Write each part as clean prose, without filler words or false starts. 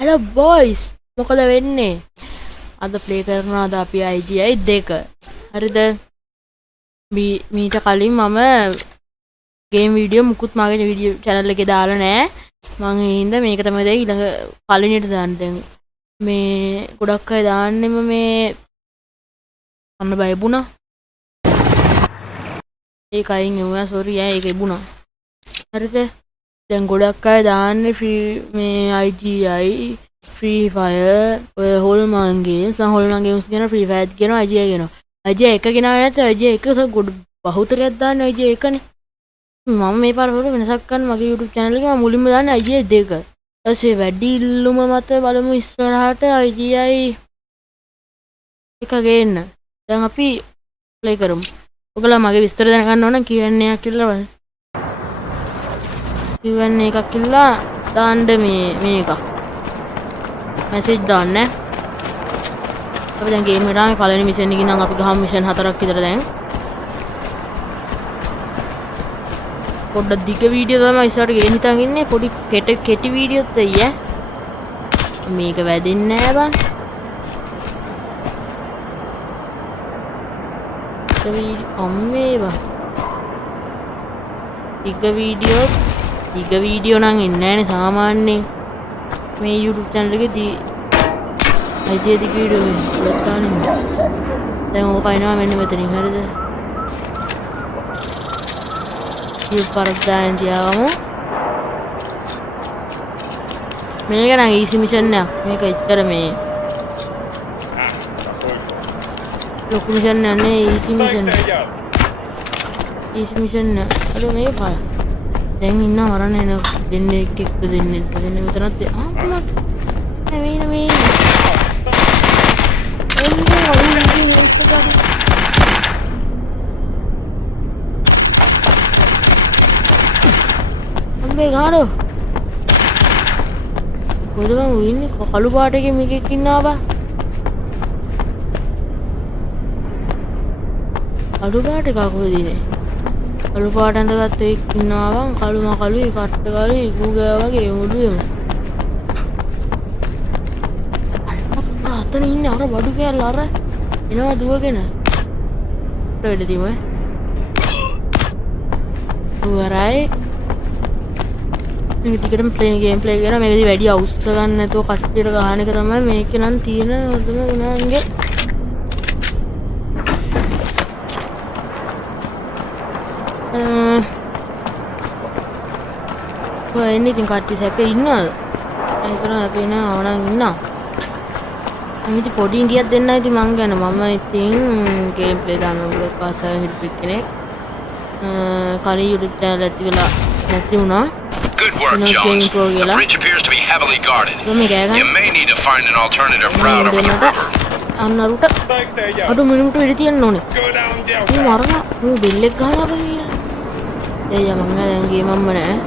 Hello boys මොකද වෙන්නේ අද ප්ලේ කරනවාද අපි IGI 2 හරිද මීට කලින් මම ගේම් වීඩියෝ මුකුත් මගේ වීඩියෝ channel එකේ දාලා නැහැ මම ඒ හින්දා මේක තමයි දැන් ඊළඟ පළවෙනියට දාන්න දැන් මේ ගොඩක් අය දාන්නෙම මේ අන්න බයබුණා ඒකයින් එවුනා සෝරි ඒක ඉබුණා හරිද දැන් ගොඩක් අය දාන්නේ ෆ්‍රී මේ IGI Free Fire ඔය හොල්මන් ගේම්ස් නම් හොල්මන් ගේම්ස් කියන Free Fire කියනවා IGI කියනවා IGI එක ගෙනාවේ නැත්නම් IGI එක ගොඩ බහුතරයක් දාන්නේ IGI එකනේ මම මේ පාර වෙනසක් කරන්න මගේ YouTube channel එකේ මම මුලින්ම දාන්නේ IGI 2 ඊපස්සේ වැඩි ඉල්ලුම මත බලමු ඉස්සරහට IGI එක ගේන්න දැන් අපි ප්ලේ කරමු ඔයගොල්ලෝ මගේ විස්තර දැනගන්න ඕන නම් Q&A එකක් කියලා බලන්න Q&A එකක් කියලා දාන්න මේක මැසේජ් දාන්න අපි දැන් ගේම් එකට ආවේ පළවෙනි මිෂන් එකකින් නම් අපි ගහමු මිෂන් 4ක් විතර දැන් පොඩ්ඩක් දිග වීඩියෝ තමයි ඉස්සරහට ගෙන්න හිතාගෙන ඉන්නේ පොඩි කෙටි වීඩියෝත් වෙයි මේක වැදෙන්නේ නැහැ බං අම්මේ බං දිග වීඩියෝ නම් එන්නේ නැහනේ සාමාන්‍යයෙන් මේ YouTube channel එකේදී IGI දිග වීඩියෝ ගත්තානේ දැන් ඕක එනවා මෙන්න මෙතනින් හරිද YouTube පාරක් දාන්න තියාගමු මේක නම් easy mission එකක් මේක එච්චර මේ ලොකු mission එකක් නේ easy mission එක අර මේ පාර දැන් ඉන්න වරණ එන දෙන්නේ එක්ක දෙන්නේ මෙතනත් මේ අම්බේ ගානෝ කොහෙද මම ඉන්නේ කළු පාට එකේ මේකෙක් ඉන්නවා බා කළු පාට එකක් කොහෙද ඉන්නේ කළු පාට ඇඳගත්ත එක් ඉන්නවා බං කළුයි කට්ට කළුයි ගූගා වගේ මුළුවේම අතන ඉන්නේ අර බඩු කෑල්ල අර එනවා දුවගෙන වැඩ දිම දුවරයි මේ ටිකටම ගේම් ප්ලේ කරා මේකදී වැඩි අවුස්ස ගන්න නැතුව කට්ටියට ගහන එක තමයි මේකේ නම් තියෙන හොඳම ගුණාංගේ එන්නේ ඉතින් කට්ටිය සැපේ ඉන්නවද? ඒකන අපි නෑ ඕනනම් ඉන්නවා. මම ඉතින් පොඩි ඉන්දියක් දෙන්නයි ඉතින් මං ගන්න මම ඉතින් ගේම් ප්ලේ දාන්න ඕනේ කාසාව හිටපු කෙනෙක්. කලින් YouTube channel එකක් තිබුණා නැති වුණා. Good work, Jones. The bridge appears to be heavily guarded. You may need to find an alternative route over the river. අන්නරුට අඩු මිනිමුට වෙඩි තියන්න ඕනේ. මේ මරණ මූ බෙල් එක ගහනවා බං. දෙයියා මම දැන් ගේමම්ම නෑ.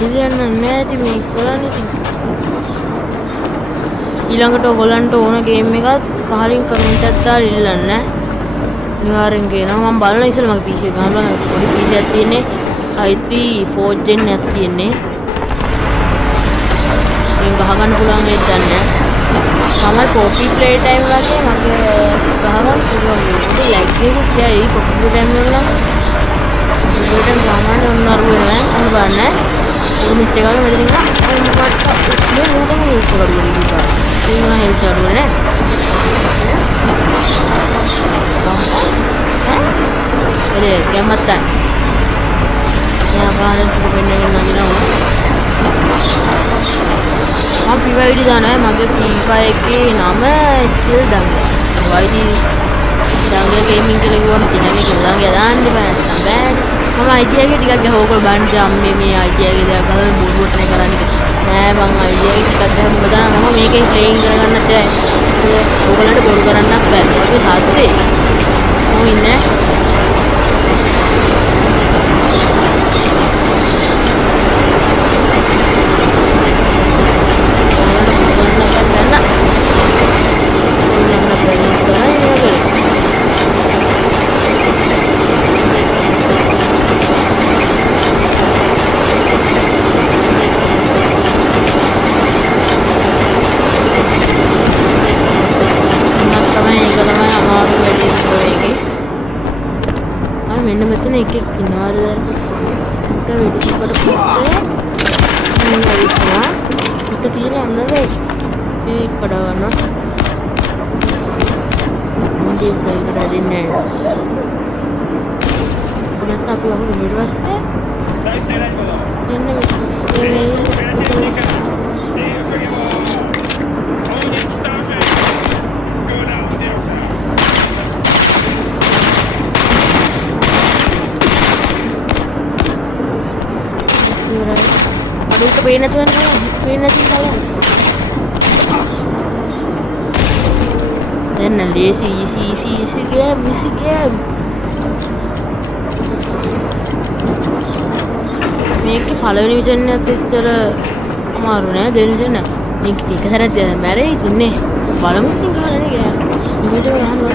ඉතින් නැති මේ කරන්නේ ඉතින් ඊළඟට ඔයගොල්ලන්ට ඕන ගේම් එකක් පහලින් කමෙන්ට් එකක් දාලා ඉල්ලන්න අනිවාර්යෙන් ගේනවා මම බලන ඉස්සෙල්ලා මගේ PC එක ගන්න බලන්න පොඩි PC එකක් තියෙන්නේ i3 4th gen එකක් තියෙන්නේ මේක ගහගන්න පුළුවන් වෙද්ද නැහැ තමයි copy play time වගේ මගේ ගහගන්න පුළුවන් ඒක ලයික් එකක් තියයි copy play time වල නම් ඒකෙන් සාමාන්‍ය උන්නරු වෙනවා අන්න බලන්න උනිත් එකම මෙතන ඉන්න මොකක්ද මේ නෝඩම යූස් කරගන්න ඉන්නවා ඒ මොන හෙල්ස් අරුවනේ ඒ කැමත්තයි යා ගානට වෙන්නේ නගිනවා මම PYD දානවා මගේ FIFA එකේ නම SL දංග YD දංග ගේමින් කියලා කිව්වම තියෙන මේක දංග දාන්න බෑ මම IGI එකේ ටිකක් ගහවකෝ බන්ජ අම්මේ මේ IGI එකේ දෙයක් ගහලා බෝඩ් එක කරන්නේ නෑ මං IGI එකේ ටිකක් ගහමු මොකද මම මේකෙන් ප්ලේයින් කරගන්නත් බෑ ඕගොල්ලන්ට බෝල් කරන්නත් බෑ ඒක සාද්දේ මම ඉන්නේ මොනවද දැන් උට වෙඩි තිබ්බට පස්සේ මේ වෙයිවා උට තියෙන අන්නද මේ කඩවන්න මුන්දී මේකට දෙන්නේ නැහැ උනත් අපි වහු ඊට පස්සේ එන්න aduh kepengen tuh kan kalau dan nanti isi game මේකේ පළවෙනි විෂන් එකත් එච්චර අමාරු නෑ දෙවෙනි විෂන් එක. මේක ටික සැරයක් මැරෙයි ඉතින්නේ. බලමු ඉතින් කාලේ ගියා. මෙහෙට යනවා.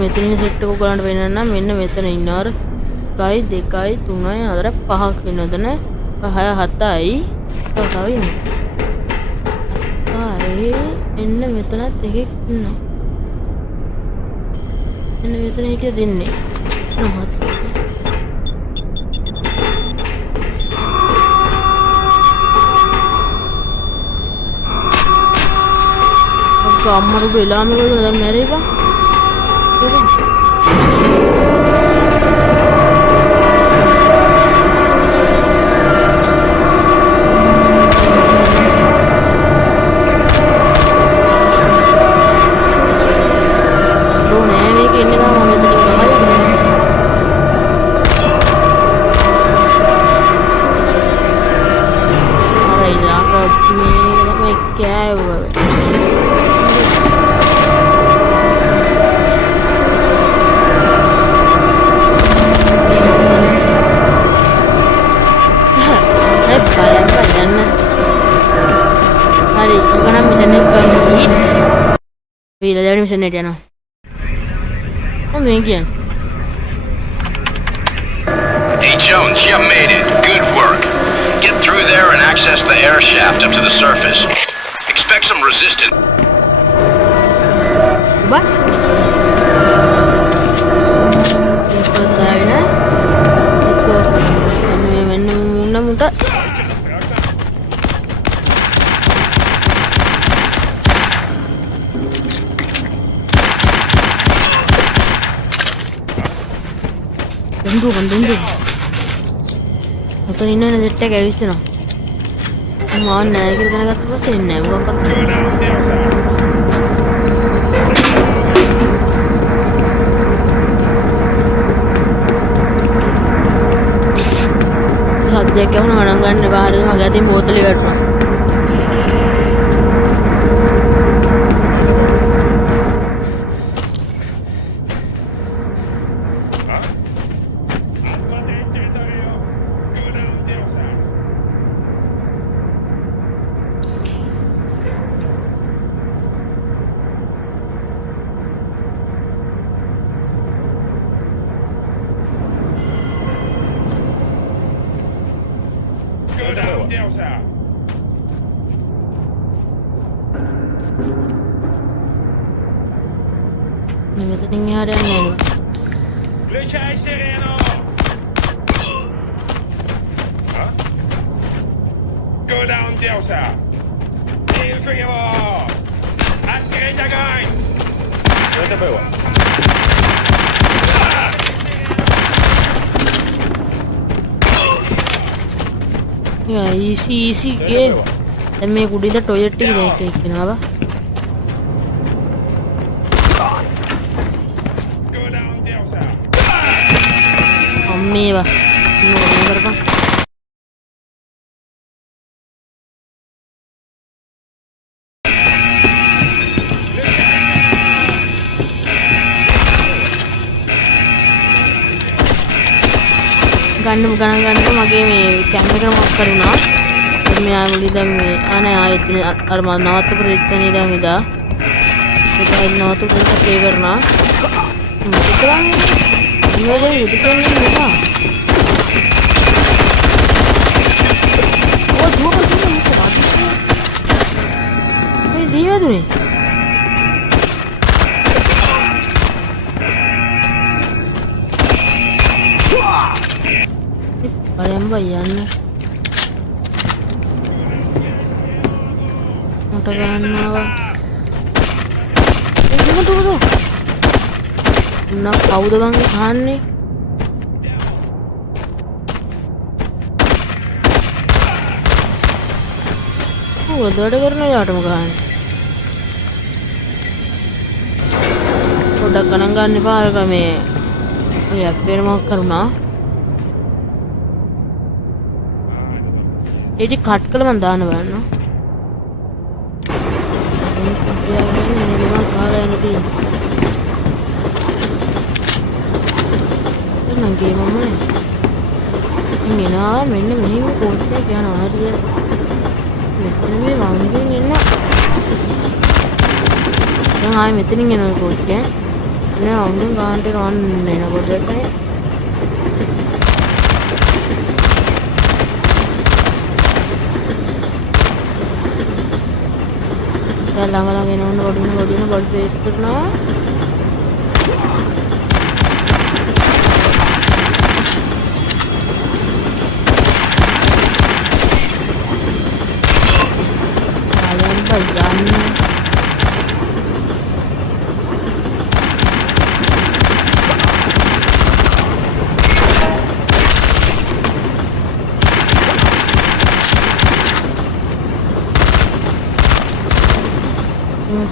මෙතන සෙට් එක ඔයගලන්ට වෙන්න නම් මෙන්න මෙතන ඉන්නවා 1 2 3 4 5ක් වෙනවද නේ 6 7යි තව ඉන්නේ එන්න මෙතනත් එකෙක් ඉන්නවා එන්න මෙතන එක දෙන්නේ අම්මරු වෙලාම කොහෙද දැන් මැරෙයිපා Misalnya dia no. Again. Hey Jones, you made it. Good work. Get through there and access the air shaft up to the surface. Expect some resistance. What? Bantu. Atau ini ada tag ya bisa no. Mau naik kita nak apa sih naik bukan apa. Hadde kya huna ganne bahar ma gadi botale වැටුණා. Включай сирену! Куда он делся? Вижу его! Открыть огонь! Что это было? Easy game. දැන් මේ කුඩින්ද toilet එක දැක්ක එක්කනවා. අම්මේවා. මොකද කරපන්? ගන්න මගේ මේ කැම් එක මොකක් කරුණා මෙයා මුලින්ද මේ අනේ ආයෙත් අර මම නවත්තපු රෙද්දනේ ඉඳන් ඉදා ඒක නවත්තු කරලා ප්ලේ කරනවා මොකද කරන්නේ ඉන්නේ උඩ කියන්නේ නේද දැන් බයි යන්න. මට ගන්නවා. දුක. කවුද බං කන්නේ? වදඩ කරන යාටම ගන්න. පොඩ්ඩක් ගණන් ගන්න එපා අරක මේ ඔය අප්ඩේට් මොකක් කරුණා. ඒටි කට් කළ මන් දාන්න බලන්න. මම කාලා යන්න තියෙනවා. එන්න ගේම මොනේ. මෙන්න මෙහෙම කෝඩ් එකක් යනවා හරිද? මෙතන මේ වංගෙන් එන්න. දැන් ආයෙ මෙතනින් එනවා කෝඩ් එක. නෑ වංගෙන් ගානට රන් එනකොට එකනේ. දැන් ළඟ එනවන්න වඩින බඩ බේස් කරනවා.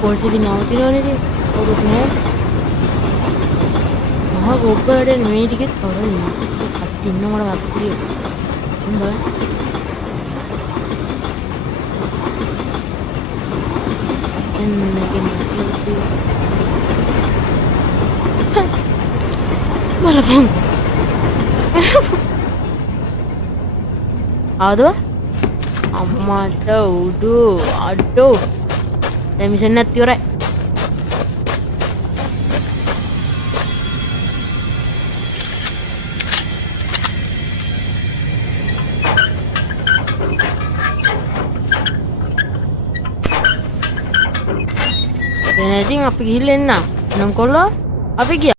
පොල්සිදි නවතිනවනේද? කවුරුත් නෑ. මහා ගොබ්බරට මේ ටිකෙත් කරන්නේ. අත් ඉන්න මට වත්තිය. හොඳයි. බලපන්. ආවද? අම්මට උඩු අඩෝ. දැන් මිෂන් එකත් ඉවරයි. දැන් ඉතින් අපි ගිහිල්ලා එන්න. නම් කොල්ලෝ අපි ගියා.